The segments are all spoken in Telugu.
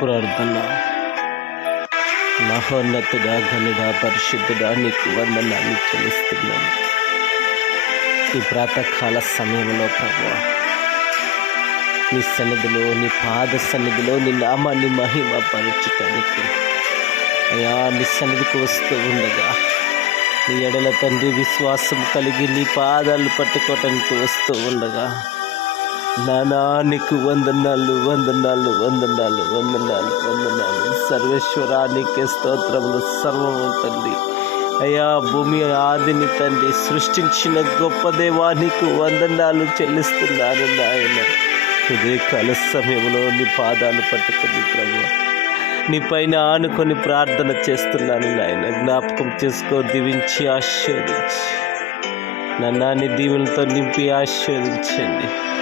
ప్రార్థన. మహోన్నతుడా ఘనుడా పరిశుద్ధుడా నీకు వందనాన్ని చెల్లిస్తున్నాను ఈ ప్రాతకాల సమయంలో ప్రభు నీ సన్నిధిలో నీ పాద సన్నిధిలో నీ నామాన్ని మహిమ పరచటానికి అయా నీ సన్నిధికి వస్తూ ఉండగా నీ ఎడల తండ్రి విశ్వాసం కలిగి నీ పాదాలు పట్టుకోవటానికి వస్తూ ఉండగా నానా నీకు వందనాలు వందనాలు వందనాలు వందనాలు వందనాలు. సర్వేశ్వరా నీకే స్తోత్రములు. సర్వము తండ్రి. అయ్యా భూమి ఆదిని తండ్రి సృష్టించిన గొప్ప దేవానికి వందనాలు చెల్లిస్తున్నాను నాయన. ఉదయకాల సమయంలో నీ పాదాలు పట్టుకుని ప్రభు. నీ పైన ఆనుకొని ప్రార్థన చేస్తున్నాను నాయన. జ్ఞాపకం చేసుకో దీవించి ఆశీర్వదించి. నన్నాన్ని దీవులతో నింపి ఆశీర్వదించండి.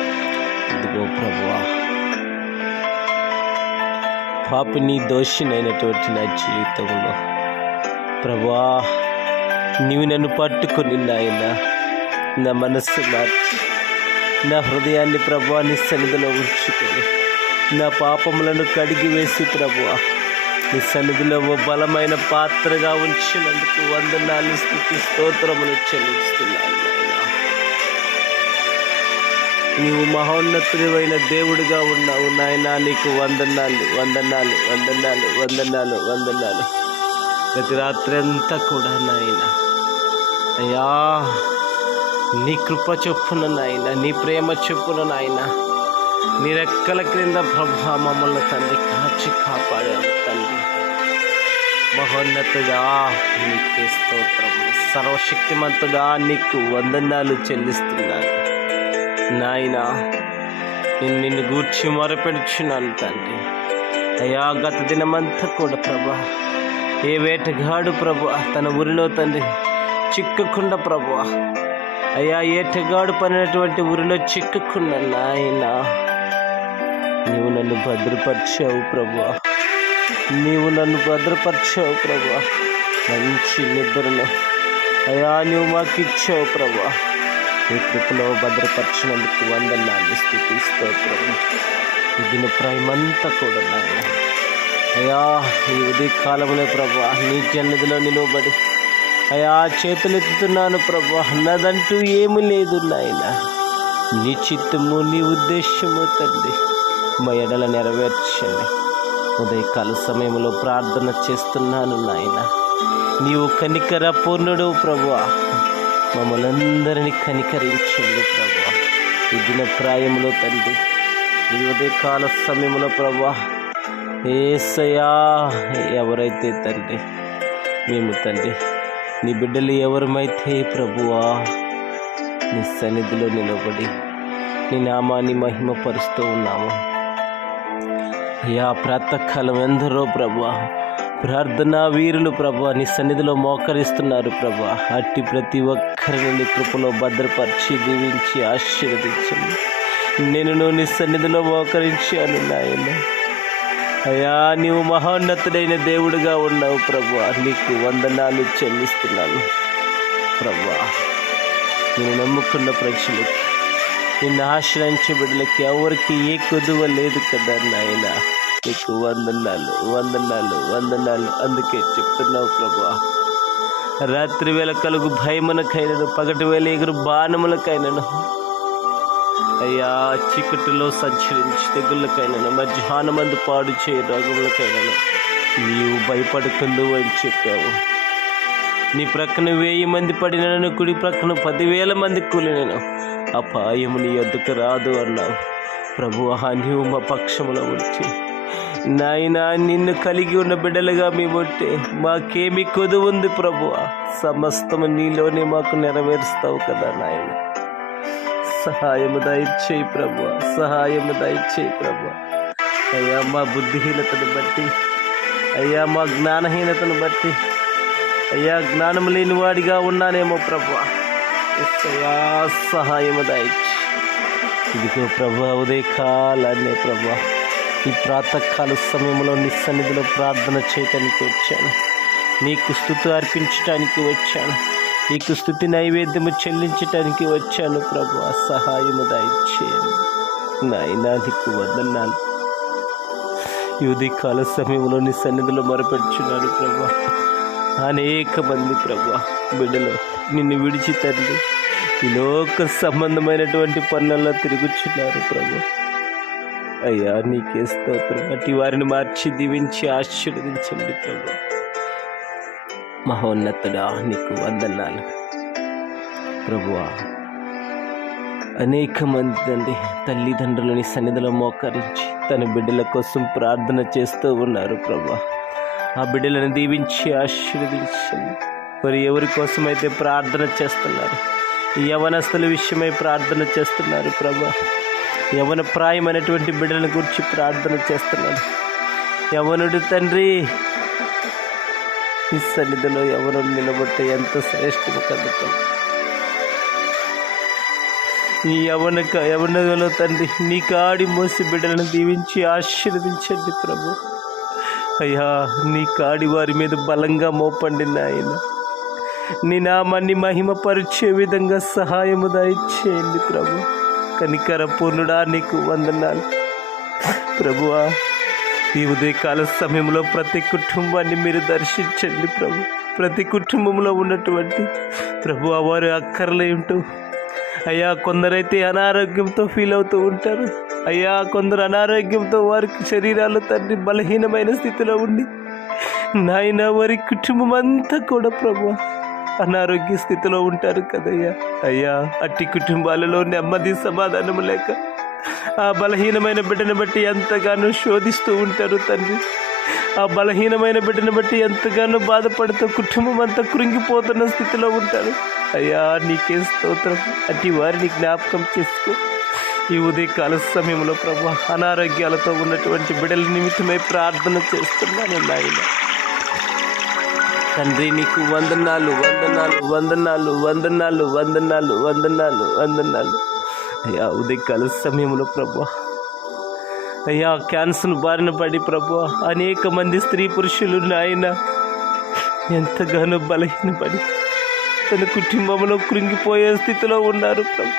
ఇదిగో ప్రభువా. పాపిని దోషినైనటువంటి నా జీవితంలో ప్రభువా నీవు నన్ను పట్టుకుని నాయన నా మనస్సు మార్చి నా హృదయాన్ని ప్రభువా నీ సన్నిధిలో ఉంచుకొని నా పాపములను కడిగి వేసి ప్రభువా నీ సన్నిధిలో ఓ బలమైన పాత్రగా ఉంచినందుకు వందనాలు స్థుతి స్తోత్రములు చెల్లిస్తున్నాను. నీవు మహోన్నతుడివైన దేవుడిగా ఉన్నావు నాయనా నీకు వందనాలు వందనాలు వందనాలు వందనాలు వందనాలు. ప్రతి రాత్రి అంతా కూడా నాయన. అయ్యా నీ కృప చొప్పున నాయన నీ ప్రేమ చొప్పున నాయన. నీ రెక్కల క్రింద ప్రభా మమ్మల్ని తండ్రి కాచి కాపాడాను తండ్రి. మహోన్నతుడా నీకే స్తోత్రము సర్వశక్తిమంతుడా నీకు వందనాలు చెల్లిస్తున్నాను. నాయనా నేను నిన్ను గూర్చి మొరపెడుచున్నాను తండ్రి. అయ్యా గత దినమంతా కూడా ప్రభా ఏ వేటగాడు ప్రభు తన ఊరిలో తండ్రి చిక్కకుండా ప్రభు. అయ్యా ఏటగాడు పనినటువంటి ఊరిలో చిక్కకుండా నాయనా నీవు నన్ను భద్రపరిచావు ప్రభు. నీవు నన్ను భద్రపరిచావు ప్రభు. మంచి నిద్రను అయ్యా నువ్వు మాకు ఇచ్చావు ప్రభా. నీ కృపలో భద్రపరిచినందుకు వందనాన్ని స్థితిస్తావు ప్రభు ఇది ప్రేమంతా కూడా అయ్యా ఈ ఉదయ కాలంలో ప్రభా నీ జన్మదిలో నిలువబడి అయ్యా చేతులెత్తుతున్నాను ప్రభా అన్నదంటూ ఏమీ లేదు నాయన. నీ చిత్తము నీ ఉద్దేశము తండ్రి మా ఎడల నెరవేర్చండి. ఉదయకాల సమయంలో ప్రార్థన చేస్తున్నాను నాయన. నీవు కనికర పూర్ణుడు ప్రభా. మమ్మల్ని కనికరించండి ప్రభా. ఈ దిన ప్రాయంలో తండ్రి ఈ ఉదయకాల సమయంలో ప్రభా ఏసయా ఎవరైతే తండ్రి మేము తండ్రి నీ బిడ్డలు ఎవరమైతే ప్రభువా నీ సన్నిధిలో నిలబడి నీ నామాన్ని మహిమపరుస్తూ ఉన్నాము. యా ప్రాతకాలం ఎందరో ప్రభా ప్రార్థనా వీరులు ప్రభా నీ సన్నిధిలో మోకరిస్తున్నారు ప్రభా. అట్టి ప్రతి ఒక్కరిని నీ కృపలో భద్రపరిచి దీవించి ఆశీర్వదించండి. నేను నీ సన్నిధిలో మోకరించాను నాయన. అయ్యా నీవు మహోన్నతుడైన దేవుడిగా ఉన్నావు ప్రభు. నీకు వందనాలు చెల్లిస్తున్నాను ప్రభా. నేను నమ్ముకున్న ప్రజలకి నిన్ను ఆశ్రయించే బిడ్డలకి ఎవరికి ఏ కొదువ లేదు కదా నాయన. నీకు వందనాలు వందనాలు వందనాలు. అందుకే చెప్తున్నావు ప్రభు రాత్రి వేళ కలుగు భయమునకైనను పగటి వేళ ఎగురు బాణములకైనను. అయ్యా చీకటిలో సంచరించి తెగుళ్ళకైనా మధ్యాహ్నమందు పాడు చేయ రోగములకైనను. నీవు భయపడుకుందు అని చెప్పావు. నీ ప్రక్కన వెయ్యి మంది పడినను కుడి ప్రక్కన పదివేల మంది కూలినను. అపాయము నీ ఎద్దుకు రాదు అన్నావు. ప్రభు నీవు మా పక్షములో ఉంటే నాయన నిన్ను కలిగి ఉన్న బిడ్డలుగా మేము మాకేమి కొదు ఉంది ప్రభు సమస్తము నీలోనే మాకు నెరవేరుస్తావు కదా నాయన. సహాయము దయచేయి ప్రభు సహాయము దయచేయి ప్రభు అయ్యా మా బుద్ధిహీనతను బట్టి అయ్యా మా జ్ఞానహీనతను బట్టి అయ్యా జ్ఞానం లేని వాడిగా ఉన్నానేమో ప్రభు సహాయము దయచి ఇదిగో ప్రభు ఉదయకాలనే ప్రభా ఈ ప్రాతకాల సమయంలో నీ సన్నిధిలో ప్రార్థన చేయటానికి వచ్చాను. నీకు స్థుతి అర్పించటానికి వచ్చాను. నీకు స్థుతి నైవేద్యము చెల్లించటానికి వచ్చాను ప్రభు. సహాయము దయచేయండి. నాయనా నీకు వదన్నాను ఈ ఉదయకాల సమయంలో నీ సన్నిధిలో మొరపెట్టుచున్నాడు ప్రభా. అనేక మంది ప్రభా. బిడ్డలు నిన్ను విడిచి తండ్రి. ఈ లోక సంబంధమైనటువంటి పనులలో తిరుగుచున్నారు ప్రభు. అయ్యా నీకే స్తోత్రం. అట్టి వారిని మార్చి దీవించి ఆశీర్వదించండి ప్రభు. మహోన్నతుడా నీకు వందనాలు. ప్రభువా అనేక మంది తండ్రి తల్లిదండ్రులని సన్నిధిలో మోకరించి తన బిడ్డల కోసం ప్రార్థన చేస్తూ ఉన్నారు ప్రభా. ఆ బిడ్డలను దీవించి ఆశీర్వదించండి. మరి ఎవరి కోసమైతే ప్రార్థన చేస్తున్నారు? ఈ యవనస్తుల విషయమై ప్రార్థన చేస్తున్నారు ప్రభా. యవన ప్రాయమైనటువంటి బిడ్డల గురించి ప్రార్థన చేస్తున్నాను. యవనుడు తండ్రి ఈ సన్నిధిలో ఎవరు నిలబడితే ఎంత శ్రేష్టము కదా ఈ యవన యవనలో తండ్రి నీ కాడి మోసి బిడ్డలను దీవించి ఆశీర్వదించండి ప్రభు. అయ్యా నీ కాడి వారి మీద బలంగా మోపండి నాయన. నీ నామాన్ని మహిమపరిచే విధంగా సహాయము దయచేయండి ప్రభు. కనికర పూర్ణుడా నీకు వందనాలు. ప్రభువా ఈ ఉదయకాల సమయంలో ప్రతి కుటుంబాన్ని మీరు దర్శించండి ప్రభు. ప్రతి కుటుంబంలో ఉన్నటువంటి ప్రభు వారి అక్కర్లేంటో అయ్యా కొందరైతే అనారోగ్యంతో ఫీల్ అవుతూ ఉంటారు. అయ్యా కొందరు అనారోగ్యంతో వారికి శరీరాలు తండ్రి బలహీనమైన స్థితిలో ఉండి నాయన వారి కుటుంబం అంతా కూడా ప్రభు అనారోగ్య స్థితిలో ఉంటారు కదయ్యా. అయ్యా అట్టి కుటుంబాలలో నెమ్మది సమాధానం లేక ఆ బలహీనమైన బిడ్డను బట్టి ఎంతగానో శోధిస్తూ ఉంటారు తండ్రి. ఆ బలహీనమైన బిడ్డను బట్టి ఎంతగానో బాధపడుతూ కుటుంబం అంతా కృంగిపోతున్న స్థితిలో ఉంటారు. అయ్యా నీకే స్తోత్రం. అట్టి వారిని జ్ఞాపకం చేసుకో. ఈ ఉదయకాల సమయంలో ప్రభు అనారోగ్యాలతో ఉన్నటువంటి బిడ్డల నిమిత్తమై ప్రార్థన చేస్తున్నాను నాయన. తండ్రి నీకు వందనాలు వందనాలు వందనాలు వందనాలు వందనాలు వందనాలు వందనాలు. అయ్యా ఉదయకాల సమయంలో ప్రభు. అయ్యా క్యాన్సర్ బారిన పడి ప్రభు. అనేక మంది స్త్రీ పురుషులు నాయన ఎంతగానో బలహీనపడి తన కుటుంబంలో కృంగిపోయే స్థితిలో ఉన్నారు ప్రభు.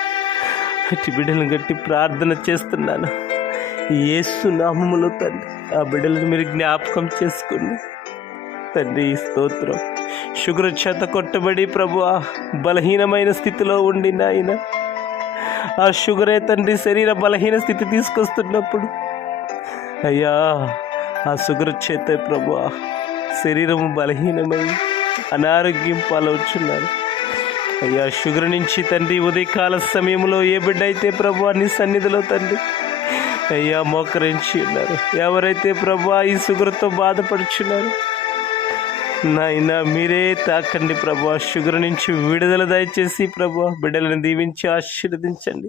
అటు బిడ్డలను గట్టి ప్రార్థన చేస్తున్నాను. ఏసు నామములో తండ్రి ఆ బిడ్డలను మీరు జ్ఞాపకం చేసుకోండి. తండ్రి స్తోత్రం. షుగర్ చేత కొట్టబడి ప్రభు బలహీనమైన స్థితిలో ఉండి నాయన. ఆ షుగరే తండ్రి శరీర బలహీన స్థితి తీసుకొస్తున్నప్పుడు. అయ్యా ఆ షుగర్ చేత ప్రభు శరీరం బలహీనమై అనారోగ్యం పాలవుచున్నారు. అయ్యా షుగర్ నుంచి తండ్రి ఉదయకాల సమయంలో ఏ బిడ్డ అయితే ప్రభు అన్ని సన్నిధిలో తండ్రి. అయ్యా మోకరించి ఉన్నారు. ఎవరైతే ప్రభు ఈ షుగర్తో బాధపడుచున్నారు నాయన మీరే తాకండి ప్రభా. షుగర్ నుంచి విడుదల దయచేసి ప్రభా బిడ్డలను దీవించి ఆశీర్వదించండి.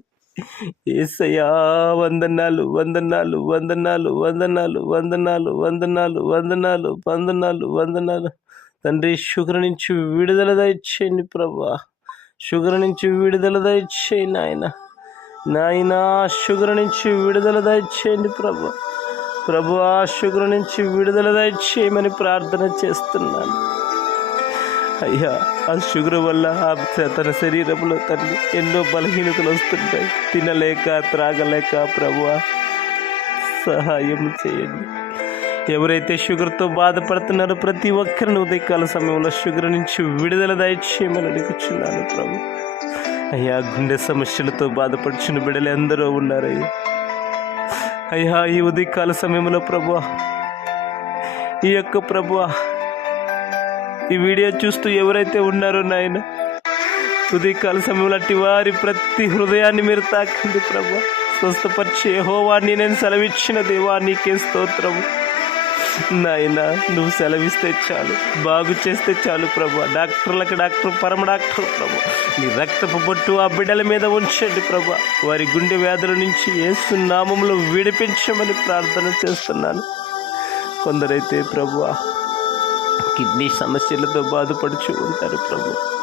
ఏసయ్యా వందనాలు వందనాలు వందనాలు వందనాలు వందనాలు వందనాలు వందనాలు వందనాలు వందనాలు. తండ్రి షుగర్ నుంచి విడుదల దయచేయండి ప్రభా. షుగర్ నుంచి విడుదల దయచేయండి నాయన. నాయన షుగర్ నుంచి విడుదల దయచేయండి ప్రభా. ప్రభు ఆ షుగర్ నుంచి విడుదల దయచేయమని ప్రార్థన చేస్తున్నాను. అయ్యా ఆ షుగర్ వల్ల తన శరీరంలో తల్లి ఎన్నో బలహీనతలు వస్తుంటాయి తినలేక త్రాగలేక ప్రభు సహాయం చేయండి. ఎవరైతే షుగర్తో బాధపడుతున్నారో ప్రతి ఒక్కరిని ఉదయకాల సమయంలో షుగర్ నుంచి విడుదల దయచేయమని అడుగుచున్నాను ప్రభు. అయ్యా గుండె సమస్యలతో బాధపడుచున్న బిడ్డలు ఎందరో ఉన్నారయ్యా. అయ్యా ఈ ఉదయకాల సమయంలో ప్రభు ఈ యొక్క ప్రభు ఈ వీడియో చూస్తూ ఎవరైతే ఉన్నారో నాయన ఉదయకాల సమయంలో అట్టి వారి ప్రతి హృదయాన్ని మీరు తాకండి ప్రభు స్వస్థపరిచే హోవాన్ని నేను సెలవిచ్చిన దేవా నీకే స్తోత్రము. నాయన నువ్వు సెలవిస్తే చాలు. బాగు చేస్తే చాలు ప్రభు. డాక్టర్లకు డాక్టర్ పరమ డాక్టర్ ప్రభు. నీ రక్తపు బొట్టు ఆ బిడ్డల మీద ఉంచండి ప్రభు. వారి గుండె వ్యాధుల నుంచి ఏసు నామంలో విడిపించమని ప్రార్థన చేస్తున్నాను. కొందరైతే ప్రభు కిడ్నీ సమస్యలతో బాధపడుచు ఉంటారు ప్రభు.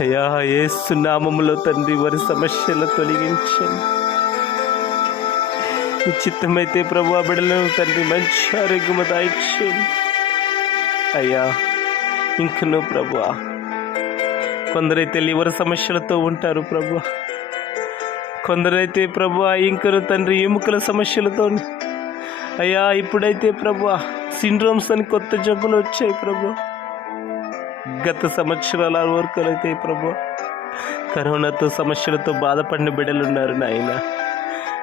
అయ్యా ఏసు నామములో తండ్రి వారి సమస్యలు తొలగించండి. నీ చిత్తమైతే ప్రభు ఆ బిడ్డలను తండ్రి మంచి ఆరోగ్యము దాయిచ్చేయండి అయ్యా ఇంకను ప్రభు. కొందరైతే లివర్ సమస్యలతో ఉంటారు ప్రభు. కొందరైతే ప్రభు ఇంకను తండ్రి ఎముకల సమస్యలతో అయ్యా ఇప్పుడైతే ప్రభు సిండ్రోమ్స్ అని కొత్త జబ్బులు వచ్చాయి ప్రభు. గత సంవత్సరాల వరకు అయితే ప్రభు కరోనాతో సమస్యలతో బాధపడిన బిడ్డలు ఉన్నారు నాయన.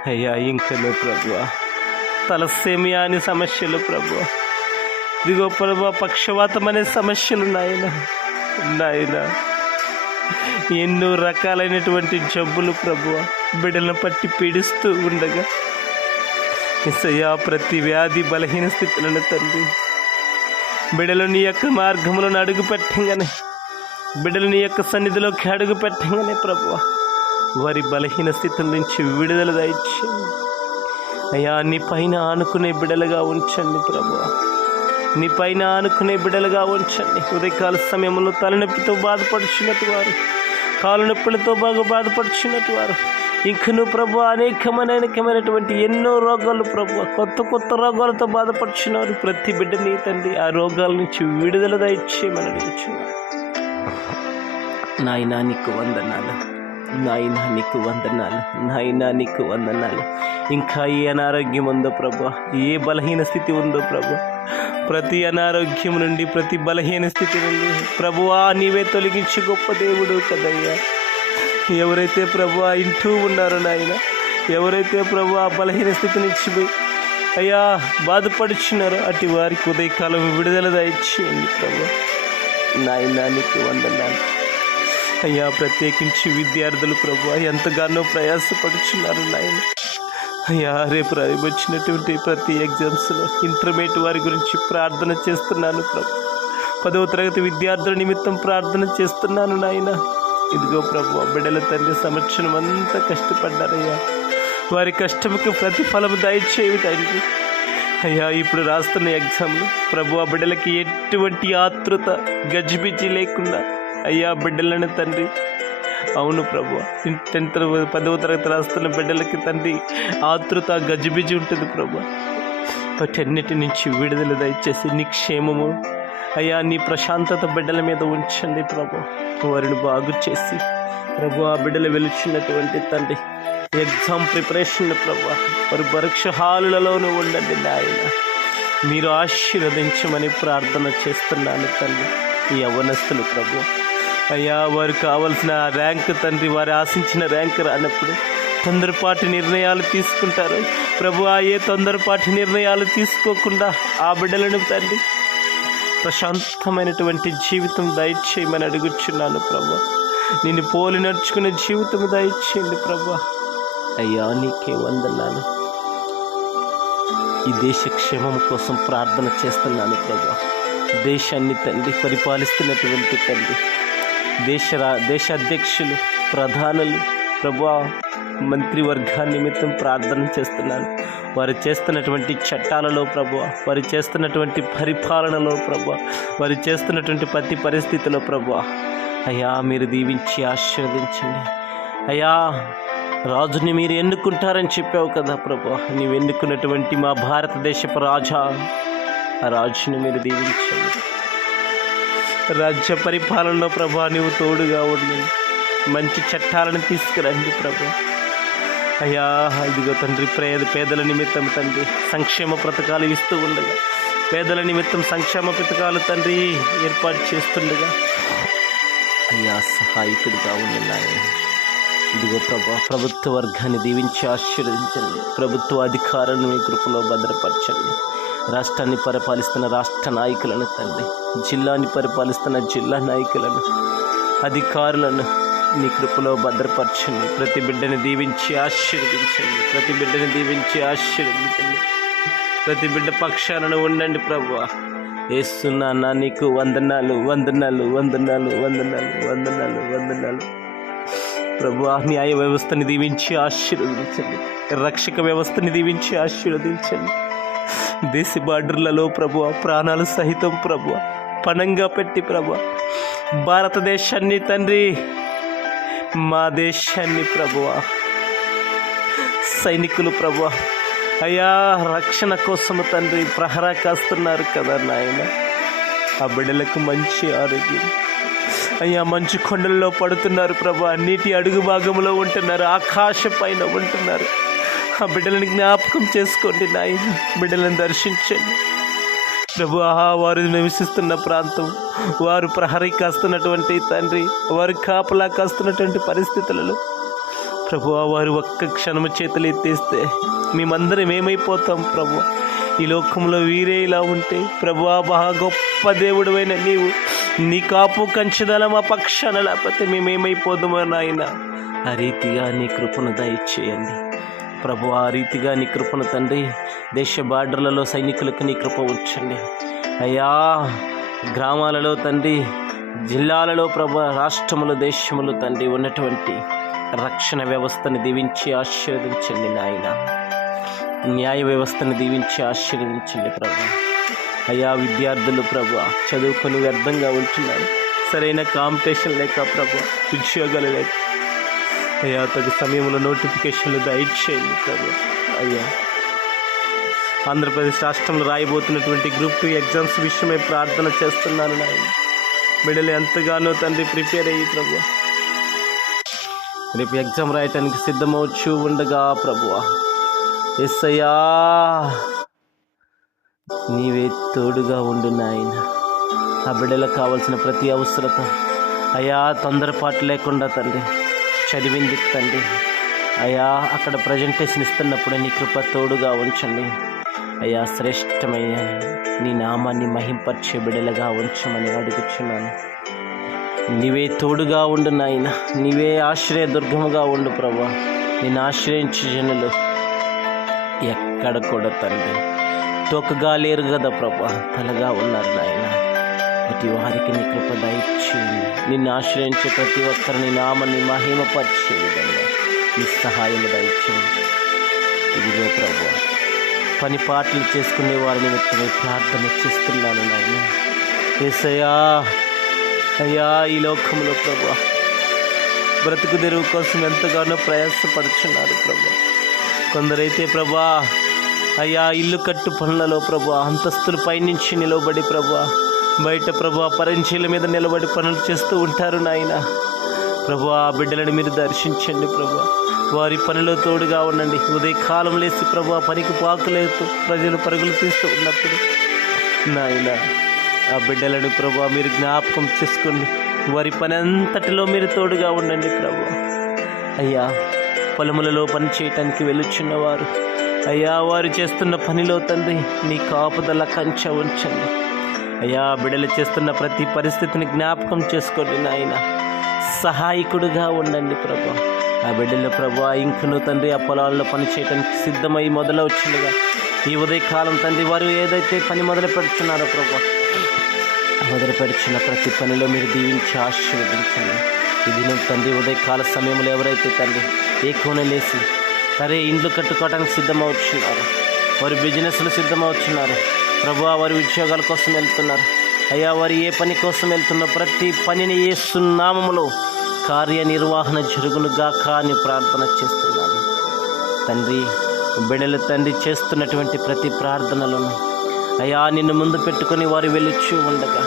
అయ్యా ఇంకను ప్రభు తలసేమియా అని సమస్యలు ప్రభు ఇదిగో ప్రభు పక్షవాతం అనే సమస్యలు నాయన నాయన. ఎన్నో రకాలైనటువంటి జబ్బులు ప్రభు బిడ్డలను పట్టి పీడిస్తూ ఉండగా. ఇసయ్యా ప్రతి వ్యాధి బలహీన స్థితులను తండ్రి. బిడ్డలు నీ యొక్క మార్గములను అడుగు పెట్టంగానే బిడ్డలు నీ యొక్క సన్నిధిలోకి అడుగు పెట్టంగానే ప్రభువా. వారి బలహీన స్థితుల నుంచి విడుదల దయచేయండి. అయ్యా నీ పైన ఆనుకునే బిడలుగా ఉంచండి ప్రభు. నీ పైన ఆనుకునే బిడలుగా ఉంచండి. ఉదయకాల సమయంలో తలనొప్పితో బాధపడుచున్నట్టు వారు కాలు నొప్పులతో బాగా బాధపడుచున్నట్టు వారు. ఇంకను ప్రభు అనేకమైన అనేకమైనటువంటి ఎన్నో రోగాలు ప్రభు కొత్త కొత్త రోగాలతో బాధపడుచున్నారు ప్రతి బిడ్డని తండ్రి ఆ రోగాల నుంచి విడుదల దయచేయమని అడుగుచున్నారు నాయనా నీకు వందనాలు. నాయన నీకు వందనాలు. నాయన నీకు వందనాలు. ఇంకా ఏ అనారోగ్యం ఉందో ప్రభా? ఏ బలహీన స్థితి ఉందో ప్రభా? ప్రతి అనారోగ్యం నుండి ప్రతి బలహీన స్థితి నుండి ప్రభువా నీవే తొలగించి గొప్ప దేవుడు కదయ్యా. ఎవరైతే ప్రభు ఇంటూ ఉన్నారో నాయన ఎవరైతే ప్రభు ఆ బలహీన స్థితి నుంచి అయ్యా బాధపడుచున్నారో అటు వారికి ఉదయకాలం విడుదల దయచేయండి ప్రభు. నాయనానికి వందనాలు. అయ్యా ప్రత్యేకించి విద్యార్థులు ప్రభు ఎంతగానో ప్రయాసపడుచున్నారు నాయన. అయ్యా రేపు రేపు వచ్చినటువంటి ప్రతి ఎగ్జామ్స్లో ఇంటర్మీడియట్ వారి గురించి ప్రార్థన చేస్తున్నాను ప్రభు. పదవ తరగతి విద్యార్థుల నిమిత్తం ప్రార్థన చేస్తున్నాను నాయన. ఇదిగో ప్రభు బిడ్డల తండ్రి సంవత్సరం అంతా కష్టపడ్డారయ్యా. వారి కష్టముకు ప్రతిఫలం దయచేవి తండ్రి అయ్యా ఇప్పుడు రాస్తున్న ఎగ్జామ్లు ప్రభు ఆ బిడ్డలకి ఎటువంటి ఆతృత గజిబిజి లేకుండా అయ్యా బిడ్డలను తండ్రి. అవును ప్రభు టెన్త్ పదవ తరగతి రాస్తున్న బిడ్డలకి తండ్రి ఆతృత గజిబిజి ఉంటుంది ప్రభు. వాటన్నిటి నుంచి విడుదల దయచేసి నీ క్షేమము అయ్యా నీ ప్రశాంతత బిడ్డల మీద ఉంచండి ప్రభు. వారిని బాగు చేసి ప్రభు ఆ బిడ్డలు వెలుచున్నటువంటి తండ్రి ఎగ్జామ్ ప్రిపరేషన్ ప్రభా? వారి పరీక్ష హాలులలోనూ ఉండండి నాయన. మీరు ఆశీర్వదించమని ప్రార్థన చేస్తున్నాను తండ్రి ఈ యవనస్తులు ప్రభు. అయ్యా వారు కావలసిన ర్యాంక్ తండ్రి వారు ఆశించిన ర్యాంక్ రానప్పుడు తొందరపాటి నిర్ణయాలు తీసుకుంటారు. ప్రభు ఆ ఏ తొందరపాటి నిర్ణయాలు తీసుకోకుండా ఆ బిడ్డలను తండ్రి ప్రశాంతమైనటువంటి జీవితం దయచేయమని అడుగుచున్నాను ప్రభు. నిన్ను పోలి నడుచుకునే జీవితం దయచేయండి ప్రభా. అయ్యా నీకే వందన్నాను ఈ దేశ క్షేమం కోసం ప్రార్థన చేస్తున్నాను ప్రభు. దేశాన్ని తండ్రి పరిపాలిస్తున్నటువంటి తండ్రి దేశ రా- దేశ అధ్యక్షులు ప్రధానులు ప్రభా మంత్రివర్గా నిమిత్తం ప్రార్థన చేస్తున్నాను. వారు చేస్తున్నటువంటి చట్టాలలో ప్రభు వారు చేస్తున్నటువంటి పరిపాలనలో ప్రభు వారు చేస్తున్నటువంటి ప్రతి పరిస్థితిలో ప్రభు అయ్యా మీరు దీవించి ఆశీర్వదించండి. అయ్యా రాజుని మీరు ఎన్నుకుంటారని చెప్పావు కదా ప్రభు. నీవు ఎన్నుకున్నటువంటి మా భారతదేశపు రాజా. ఆ రాజుని మీరు దీవించండి. రాజ్య పరిపాలనలో ప్రభా నీవు తోడుగా ఉండి. మంచి చట్టాలను తీసుకురండి ప్రభా. అయ్యా ఇదిగో తండ్రి పేద పేదల నిమిత్తం తండ్రి సంక్షేమ పథకాలు ఇస్తూ ఉండగా. పేదల నిమిత్తం సంక్షేమ పథకాలు తండ్రి ఏర్పాటు చేస్తుండగా. అయ్యా సహాయకుడిగా ఉండండి ఇదిగో ప్రభా ప్రభుత్వ వర్గాన్ని దీవించి ఆశీర్వదించండి. ప్రభుత్వ అధికారులను మీ కృపలో భద్రపరచండి. రాష్ట్రాన్ని పరిపాలిస్తున్న రాష్ట్ర నాయకులను తండ్రి జిల్లాని పరిపాలిస్తున్న జిల్లా నాయకులను అధికారులను నీ కృపలో భద్రపరచండి. ప్రతి బిడ్డని దీవించి ఆశీర్వదించండి. ప్రతి బిడ్డని దీవించి ఆశీర్వదించండి. ప్రతి బిడ్డ పక్షాలను ఉండండి ప్రభు. వేస్తున్నా నీకు వందనాలు వందనాలు వందనాలు వందనాలు వందనాలు వందనాలు. ప్రభు న్యాయ వ్యవస్థని దీవించి ఆశీర్వదించండి. రక్షక వ్యవస్థని దీవించి ఆశీర్వదించండి. దేశ బార్డర్లలో ప్రభు ప్రాణాలు సహితం ప్రభు పణంగా పెట్టి ప్రభు భారతదేశాన్ని తండ్రి మా దేశాన్ని ప్రభువ సైనికులు ప్రభు అయ్యా రక్షణ కోసము తండ్రి ప్రహరా కాస్తున్నారు కదా నాయన. ఆ బిడ్డలకు మంచి ఆరోగ్యం. అయ్యా మంచు కొండల్లో పడుతున్నారు ప్రభా. నీటి అడుగు భాగంలో ఉంటున్నారు. ఆకాశ పైన ఉంటున్నారు. ఆ బిడ్డలని జ్ఞాపకం చేసుకోండి నాయన. బిడ్డలను దర్శించండి. ప్రభు ఆహా వారు నివసిస్తున్న ప్రాంతం వారు ప్రహరీ కాస్తున్నటువంటి తండ్రి వారు కాపలా కాస్తున్నటువంటి పరిస్థితులలో ప్రభు వారు ఒక్క క్షణము చేతులు ఎత్తేస్తే మేమందరం ఏమైపోతాం ప్రభు? ఈ లోకంలో వీరే ఇలా ఉంటే ప్రభు మహా గొప్ప దేవుడువైన నీవు నీ కాపు కంచదల మా పక్షాన లేకపోతే మేమేమైపోదామో నాయన. ఆ రీతిగా నీ కృపను దయచేయండి. ప్రభు ఆ రీతిగా నీ కృపను తండ్రి దేశ బార్డర్లలో సైనికులకు నీ కృప ఉంచండి. అయ్యా గ్రామాలలో తండ్రి జిల్లాలలో ప్రభు రాష్ట్రములు దేశములు తండ్రి ఉన్నటువంటి రక్షణ వ్యవస్థను దీవించి ఆశీర్వదించండి నాయన. న్యాయ వ్యవస్థను దీవించి ఆశీర్వదించండి ప్రభు. అయ్యా విద్యార్థులు ప్రభు చదువుకొని వ్యర్థంగా ఉంటున్నారు. సరైన కాంపిటీషన్ లేక ప్రభు ఉద్యోగాలు లేక. అయ్యా తగు సమయంలో నోటిఫికేషన్లు దయచేయండి ప్రభు. అయ్యా ఆంధ్రప్రదేశ్ రాష్ట్రంలో రాయబోతున్నటువంటి గ్రూప్ టూ ఎగ్జామ్స్ విషయమై ప్రార్థన చేస్తున్నాను నాయన. బిడ్డలు ఎంతగానో తండ్రి ప్రిపేర్ అయ్యి ప్రభు. రేపు ఎగ్జామ్ రాయటానికి సిద్ధమవచ్చు ఉండగా ప్రభు. ఎస్సయ్యా నీవే తోడుగా ఉండు నాయన. ఆ బిడ్డలకు కావాల్సిన ప్రతి అవసరత. అయా తొందరపాటు లేకుండా తండ్రి చదివింది తండ్రి. అయా అక్కడ ప్రజెంటేషన్ ఇస్తున్నప్పుడు నీ కృప తోడుగా ఉంచండి. అయా శ్రేష్టమైన నీ నామాన్ని మహింపరిచే బిడ్డలుగా ఉంచమని అడుగుచున్నాను. నీవే తోడుగా ఉండు నాయన. నీవే ఆశ్రయ దుర్గముగా ఉండు ప్రభా. నేను ఆశ్రయించే జనులు ఎక్కడ కూడా తండ్రి. తొక్కగా లేరు కదా ప్రభా. తలగా ఉన్నారు నాయన. ప్రతి వారికి నీ కృప దయచేయండి. నిన్ను ఆశ్రయించే ప్రతి ఒక్కరిని నామని మహిమపరిచే విధంగా నీ సహాయం దయచేయండి. ఇదిగో ప్రభు. పని పాటలు చేసుకునే వారి నిమిత్తమై ప్రార్థన చేస్తున్నాను నాయన. ఏసయా అయ్యా ఈ లోకంలో ప్రభు. బ్రతుకు తెరువు కోసం ఎంతగానో ప్రయాసపడుచున్నారు ప్రభు. కొందరైతే ప్రభా అయ్యా ఇల్లు కట్టు పనులలో ప్రభు అంతస్తుల పైనుంచి నిలబడి ప్రభు బయట ప్రభు పరంచీల మీద నిలబడి పనులు చేస్తూ ఉంటారు నాయన. ప్రభు ఆ బిడ్డలను మీరు దర్శించండి ప్రభు. వారి పనిలో తోడుగా ఉండండి. ఉదయకాలం లేసి ప్రభు పనికి పాకులేస్తూ ప్రజలు పరుగులు తీస్తూ ఉన్నప్పుడు నాయన ఆ బిడ్డలను ప్రభు మీరు జ్ఞాపకం చేసుకోండి. వారి పని అంతటిలో మీరు తోడుగా ఉండండి ప్రభు. అయ్యా పొలములలో పని చేయటానికి వెళ్ళుచున్నవారు అయ్యా వారు చేస్తున్న పనిలో తండ్రి నీ కాపుదల కంచె ఉంచండి. అయ్యా బిడ్డలు చేస్తున్న ప్రతి పరిస్థితిని జ్ఞాపకం చేసుకోండి నాయన. సహాయకుడుగా ఉండండి ప్రభు. ఆ బిడ్డల ప్రభు ఇంకను తండ్రి ఆ పొలాల్లో పని చేయడానికి సిద్ధమై మొదలవుచుండగా. ఈ ఉదయకాలం తండ్రి వారు ఏదైతే పని మొదలు పెడుతున్నారో ప్రభు మొదలు పెడుచున్న ప్రతి పనిలో మీరు దీవించి ఆశీర్వదించండి. ఈ దినం తండ్రి ఉదయకాల సమయంలో ఎవరైతే తండ్రి ఏ కోన లేసి సరే ఇండ్లు కట్టుకోవడానికి సిద్ధమవుతున్నారు వారి బిజినెస్లు సిద్ధమవుతున్నారు ప్రభు వారి ఉద్యోగాల కోసం వెళ్తున్నారు. అయ్యా వారు ఏ పని కోసం వెళ్తున్న ప్రతి పనిని చేస్తున్నామములో కార్యనిర్వహణ జరుగును గాక అని ప్రార్థన చేస్తున్నాను. తండ్రి బిడల తండ్రి చేస్తున్నటువంటి ప్రతి ప్రార్థనలను అయా నిన్ను ముందు పెట్టుకొని వారు వెళ్ళొచ్చు ఉండగా.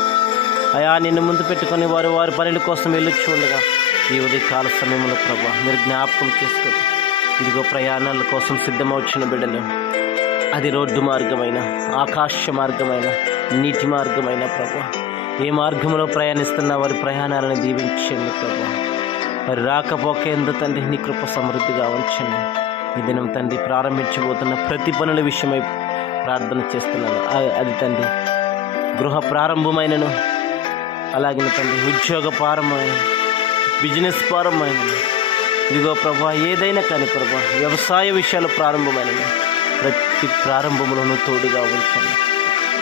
అయా నిన్ను ముందు పెట్టుకొని వారు వారి పనుల కోసం వెళ్ళొచ్చు ఉండగా. ఈ ఉదయకాల సమయంలో ప్రభా మీరు జ్ఞాపకం చేసుకోండి. ఇదిగో ప్రయాణాల కోసం సిద్ధమవుతున్న బిడ్డలు. అది రోడ్డు మార్గమైన ఆకాశ మార్గమైన నీటి మార్గమైన ప్రభు. ఏ మార్గంలో ప్రయాణిస్తున్న వారి ప్రయాణాలను దీవించండి ప్రభు. వారి రాకపోకేందు తండ్రి నీ కృప సమృద్ధిగా ఉంచండి. ఈ దినం తండ్రి ప్రారంభించబోతున్న ప్రతి పనుల విషయమై ప్రార్థన చేస్తున్నాను. అది తండ్రి గృహ ప్రారంభమైనను అలాగే తండ్రి ఉద్యోగ ప్రారంభమైన బిజినెస్ ప్రారంభమైన ఇదిగో ప్రభా ఏదైనా కానీ ప్రభా వ్యవసాయ విషయాలు ప్రారంభమైనవి. ప్రతి ప్రారంభంలోనూ తోడుగా ఉంచండి.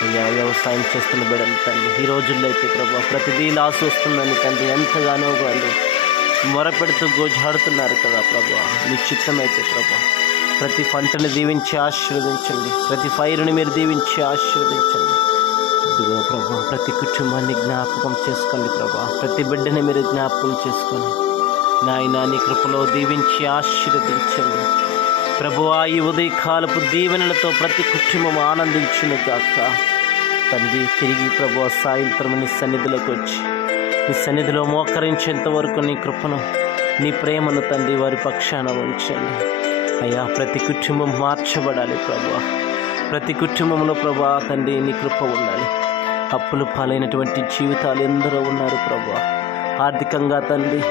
అయ్యా వ్యవసాయం చేస్తున్న బిడ్డలు తండ్రి ఈ రోజుల్లో అయితే ప్రభా ప్రతిదీ లాస్ వస్తుందని తండ్రి ఎంతగానో వాళ్ళు మొరపెడుతూ గోజాడుతున్నారు కదా ప్రభా మీ చిత్తమైతే ప్రభా ప్రతి పంటను దీవించి ఆశీర్వదించండి. ప్రతి పైరుని మీరు దీవించి ఆశీర్వదించండి. ఇదిగో ప్రభా ప్రతి కుటుంబాన్ని జ్ఞాపకం చేసుకోండి ప్రభా ప్రతి బిడ్డని మీరు జ్ఞాపకం చేసుకోండి. నాయన నీ కృపలో దీవించి ఆశీర్వదించండి. ప్రభువా ఈ ఉదయకాలపు దీవెనలతో ప్రతి కుటుంబం ఆనందించును గాక. తండ్రి తిరిగి ప్రభు సాయంత్రం నీ సన్నిధిలోకి వచ్చి నీ సన్నిధిలో మోకరించేంత వరకు నీ కృపను నీ ప్రేమను తండ్రి వారి పక్షాన ఉంచండి. అయ్యా ప్రతి కుటుంబం మార్చబడాలి ప్రభా. ప్రతి కుటుంబంలో ప్రభా తండ్రి నీ కృప ఉండాలి. అప్పులు పాలైనటువంటి జీవితాలు ఎందరో ఉన్నారు ప్రభా. ఆర్థికంగా తండ్రి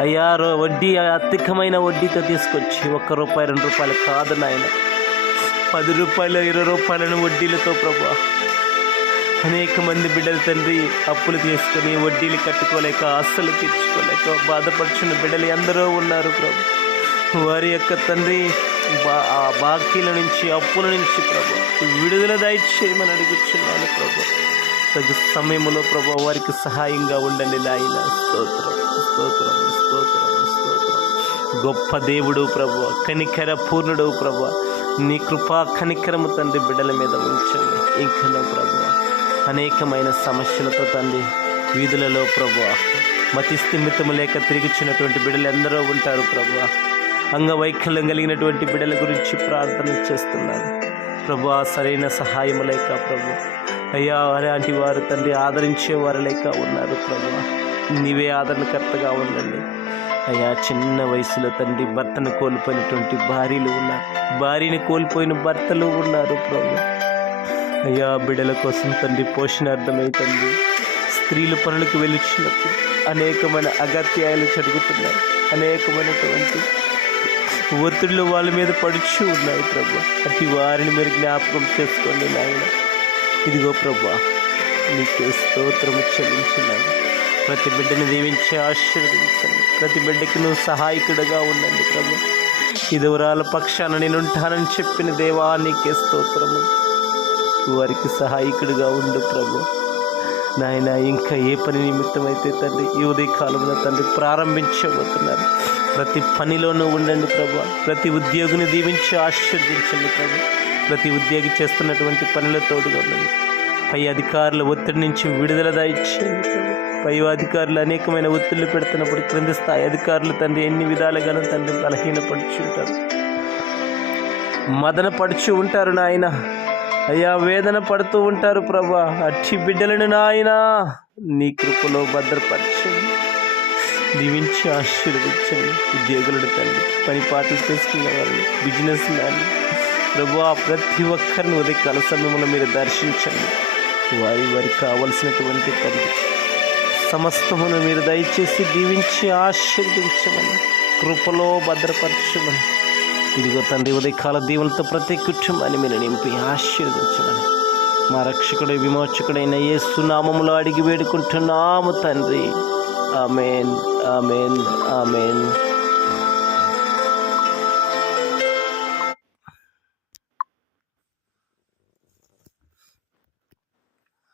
అయ్యా వడ్డీ అధికమైన వడ్డీతో తీసుకొచ్చి ఒక్క రూపాయి రెండు రూపాయలు కాదు నాయన. పది రూపాయలు ఇరవై రూపాయలను వడ్డీలతో ప్రభా. అనేక మంది బిడ్డల తండ్రి అప్పులు తీసుకొని వడ్డీలు కట్టుకోలేక ఆస్తులు తీర్చుకోలేక బాధపడుచున్న బిడ్డలు ఎందరో ఉన్నారు ప్రభు. వారి యొక్క తండ్రి బా ఆ బాకీల నుంచి అప్పుల నుంచి ప్రభు విడుదల దయచేయమని అడుగుచున్నాను ప్రభు. తగు సమయంలో ప్రభు వారికి సహాయంగా ఉండండి నాయన. స్తోత్రం. స్తోత్రం స్తోత్రం స్తోత్రం. గొప్ప దేవుడు ప్రభు కనికర పూర్ణుడు ప్రభు. నీ కృపా కనికరము తండ్రి బిడ్డల మీద ఉంచండి. ఇంకనో ప్రభు అనేకమైన సమస్యలతో తండ్రి వీధులలో ప్రభు మతి స్థిమితము లేక తిరిగిచ్చినటువంటి బిడ్డలు ఎందరో ఉంటారు ప్రభు. అంగవైకల్యం కలిగినటువంటి బిడ్డల గురించి ప్రార్థన చేస్తున్నాను ప్రభు సరైన సహాయం లేక ప్రభు. అయ్యా అలాంటి వారు తండ్రి ఆదరించే వారు లేక ఉన్నారు ప్రభు. నీవే ఆదరణకర్తగా ఉండండి. అయ్యా చిన్న వయసులో తండ్రి భర్తను కోల్పోయినటువంటి భార్యలు ఉన్నారు. భార్యని కోల్పోయిన భర్తలు ఉన్నారు ప్రభు. అయ్యా బిడ్డల కోసం తండ్రి పోషణార్థమై స్త్రీలు పనులకు వెలుచున్నప్పుడు అనేకమైన అగత్యాలు జరుగుతున్నాయి. అనేకమైనటువంటి ఒత్తిళ్ళు వాళ్ళ మీద పడుచు ఉన్నాయి ప్రభు. అతి వారిని మీరు జ్ఞాపకం చేసుకోండి నాయన. ఇదిగో ప్రభా నీకు స్తోత్రము చెల్లించున్నాను. ప్రతి బిడ్డని దీవించి ఆశీర్వదించండి. ప్రతి బిడ్డకి నువ్వు సహాయకుడిగా ఉండండి ప్రభు. ఇదివరాల పక్షాన నేను ఉంటానని చెప్పిన దేవా నీకే స్తోత్రము. వారికి సహాయకుడిగా ఉండు ప్రభు. నాయన ఇంకా ఏ పని నిమిత్తమైతే తండ్రి ఈ ఉదయకాలంలో తండ్రి ప్రారంభించబోతున్నారు. ప్రతి పనిలోనూ ఉండండి ప్రభు. ప్రతి ఉద్యోగిని దీవించి ఆశీర్వదించండి ప్రభు. ప్రతి ఉద్యోగి చేస్తున్నటువంటి పనులతోడుగా ఉండండి. పై అధికారుల ఒత్తిడి నుంచి విడుదల దాయిచ్చేయండి పై అధికారులు అనేకమైన ఒత్తిళ్ళు పెడుతున్నప్పుడు క్రింది స్థాయి అధికారులు తండ్రి ఎన్ని విధాలుగానూ తండ్రి బలహీనపడుచుంటారు. మదన పడుచు ఉంటారు నాయన. అయ్యా వేదన పడుతూ ఉంటారు ప్రభా. అట్టి బిడ్డలను నాయన నీ కృపలో భద్రపరచండి. దీవించి ఆశీర్వదించండి. ఉద్యోగులను తండ్రి పని పాటలు చేసుకునే వారిని బిజినెస్ మ్యాన్ ప్రభా ప్రతి ఒక్కరిని ఉదయకాల సమయంలో మీరు దర్శించండి. వారి వారికి కావలసినటువంటి తండ్రి సమస్తమును మీరు దయచేసి దీవించి ఆశీర్వదించమని కృపలో భద్రపరచమని ఇదిగో తండ్రి ఉదయకాల దీవులతో ప్రతి కుటుంబాన్ని మీరు నింపి ఆశీర్వదించమని మా రక్షకుడు విమోచకుడైన యేసు నామములో అడిగి వేడుకుంటున్నాము తండ్రి. Amen amen amen.